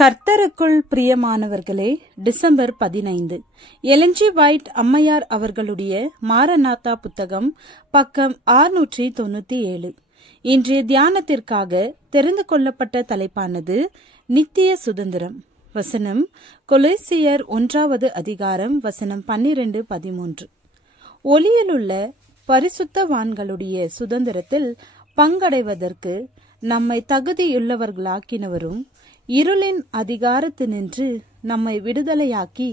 கர்த்தருக்குள் பிரியமானவர்களே, December 15 Elon G white அம்மையார் அவர்களுடைய மாரநாத்தா புத்தகம், பக்கம் 697. இன்றைய தியானத்திற்காக தெரிந்து கொள்ளப்பட்ட தலைப்பானது நித்திய சுதந்திரம். வசனம் கொலோசியர் 1 அதிகாரம் வசனம் 12-13. ஒளியிலுள்ள பரிசுத்தவான்களுடைய சுதந்திரத்தில் பங்கடைவதற்கு நம்மை தகுதியுள்ளவர்களாக்கினவரும் இருளின் அதிகாரத்தினின்று நம்மை விடுதலையாக்கி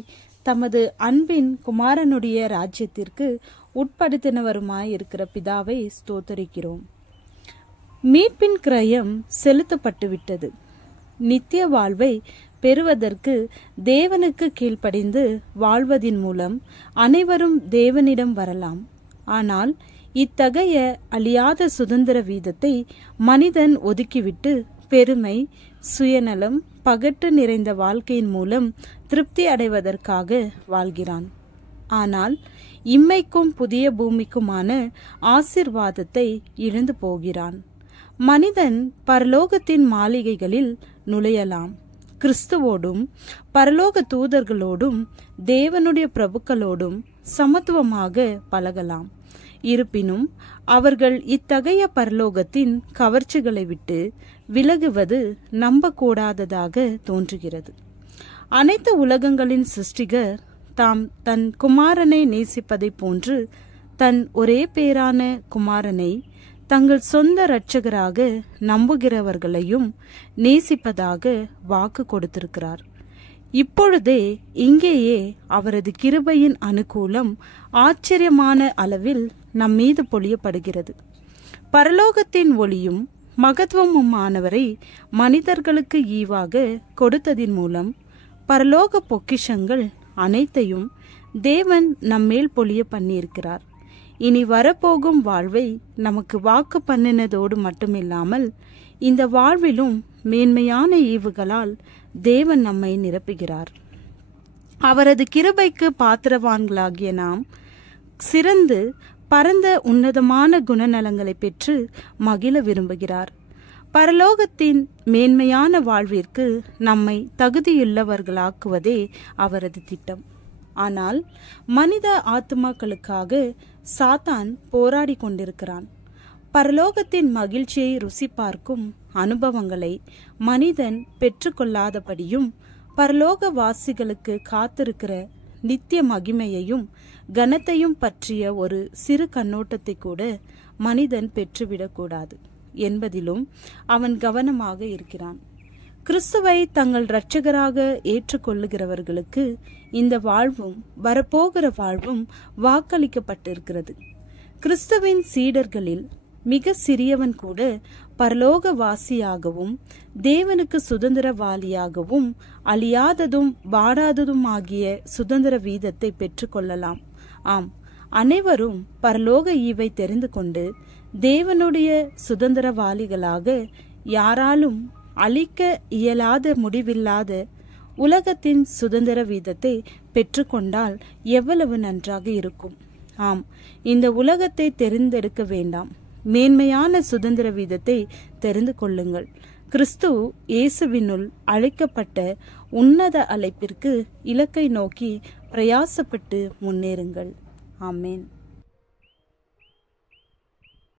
தமது அன்பின் குமாரனுடைய ராஜ்யத்திற்கு உட்படுத்தினவருமாயிருக்கிற பிதாவை ஸ்தோத்தரிக்கிறோம். மீட்பின் கிரயம் செலுத்தப்பட்டுவிட்டது. நித்திய வாழ்வை பெறுவதற்கு தேவனுக்கு கீழ்ப்படிந்து வாழ்வதின் மூலம் அனைவரும் தேவனிடம் வரலாம். ஆனால் இத்தகைய அழியாத சுதந்திர வீதத்தை மனிதன் ஒதுக்கிவிட்டு பெருமை, சுயநலம், பகட்டு நிறைந்த வாழ்க்கையின் மூலம் திருப்தி அடைவதற்காக வாழ்கிறான். ஆனால் இம்மைக்கும் புதிய பூமிக்குமான ஆசீர்வாதத்தை இழந்து போகிறான். மனிதன் பரலோகத்தின் மாளிகைகளில் நுழையலாம். கிறிஸ்துவோடும் பரலோக தூதர்களோடும் தேவனுடைய பிரபுக்களோடும் சமத்துவமாக பழகலாம். இருப்பினும் அவர்கள் இத்தகைய பரலோகத்தின் கவர்ச்சிகளை விட்டு விலகுவது நம்பக்கூடாததாக தோன்றுகிறது. அனைத்து உலகங்களின் சிருஷ்டிகர் தாம் தன் குமாரனை நேசிப்பதை போன்று தன் ஒரே பேரான குமாரனை தங்கள் சொந்த இரட்சகராக நம்புகிறவர்களையும் நேசிப்பதாக வாக்கு கொடுத்திருக்கிறார். இப்பொழுதே இங்கேயே அவரது கிருபையின் அனுகூலம் ஆச்சரியமான அளவில் நம்மீது பொழியப்படுகிறது. பரலோகத்தின் ஒளியும் மகத்துவமுமானவரை மனிதர்களுக்கு ஈவாக கொடுத்ததின் மூலம் பரலோக பொக்கிஷங்கள் அனைத்தையும் தேவன் நம்மேல் பொழிய பண்ணியிருக்கிறார். இனி வரப்போகும் வாழ்வை நமக்கு வாக்கு பண்ணினதோடு மட்டுமில்லாமல் இந்த வாழ்விலும் மேன்மையான ஈவுகளால் தேவன் நம்மை நிரப்புகிறார். அவரது கிருபைக்கு பாத்திரவான்களாகிய நாம் சிறந்து பரந்த உன்னதமான குணநலங்களை பெற்று மகிழ விரும்புகிறார். பரலோகத்தின் மேன்மையான வாழ்விற்கு நம்மை தகுதியுள்ளவர்களாக்குவதே அவரது திட்டம். ஆனால் மனித ஆத்துமாக்களுக்காக சாத்தான் போராடி கொண்டிருக்கிறான். பரலோகத்தின் மகிழ்ச்சியை ருசி பார்க்கும் அனுபவங்களை மனிதன் பெற்றுக்கொள்ளாதபடியும் பரலோக வாசிகளுக்கு காத்திருக்கிற நித்திய மகிமையையும் கனத்தையும் பற்றிய ஒரு சிறு கண்ணோட்டத்தை கூட மனிதன் பெற்றுவிடக்கூடாது என்பதிலும் அவன் கவனமாக இருக்கிறான். கிறிஸ்துவை தங்கள் இரட்சகராக ஏற்றுக்கொள்ளுகிறவர்களுக்கு இந்த வாழ்வும் வரப்போகிற வாழ்வும் வாக்களிக்கப்பட்டிருக்கிறது. கிறிஸ்துவின் சீடர்களில் மிக சிறியவன் கூட பரலோகவாசியாகவும் தேவனுக்கு சுதந்திரவாளியாகவும் அழியாததும் வாடாததும் ஆகிய சுதந்திர வீதத்தை பெற்றுக்கொள்ளலாம். ஆம், அனைவரும் பரலோக ஈவை தெரிந்து கொண்டு தேவனுடைய சுதந்திரவாளிகளாக யாராலும் அழிக்க இயலாத முடிவில்லாத உலகத்தின் சுதந்திர வீதத்தை பெற்றுக்கொண்டால் எவ்வளவு நன்றாக இருக்கும். ஆம், இந்த உலகத்தை தெரிந்தெடுக்க வேண்டாம், மேன்மையான சுதந்திர வீதத்தை தெரிந்து கொள்ளுங்கள். கிறிஸ்து இயேசுவினுள் அழைக்கப்பட்ட உன்னத அழைப்பிற்கு இலக்கை நோக்கி பிரயாசப்பட்டு முன்னேறுங்கள். ஆமேன்.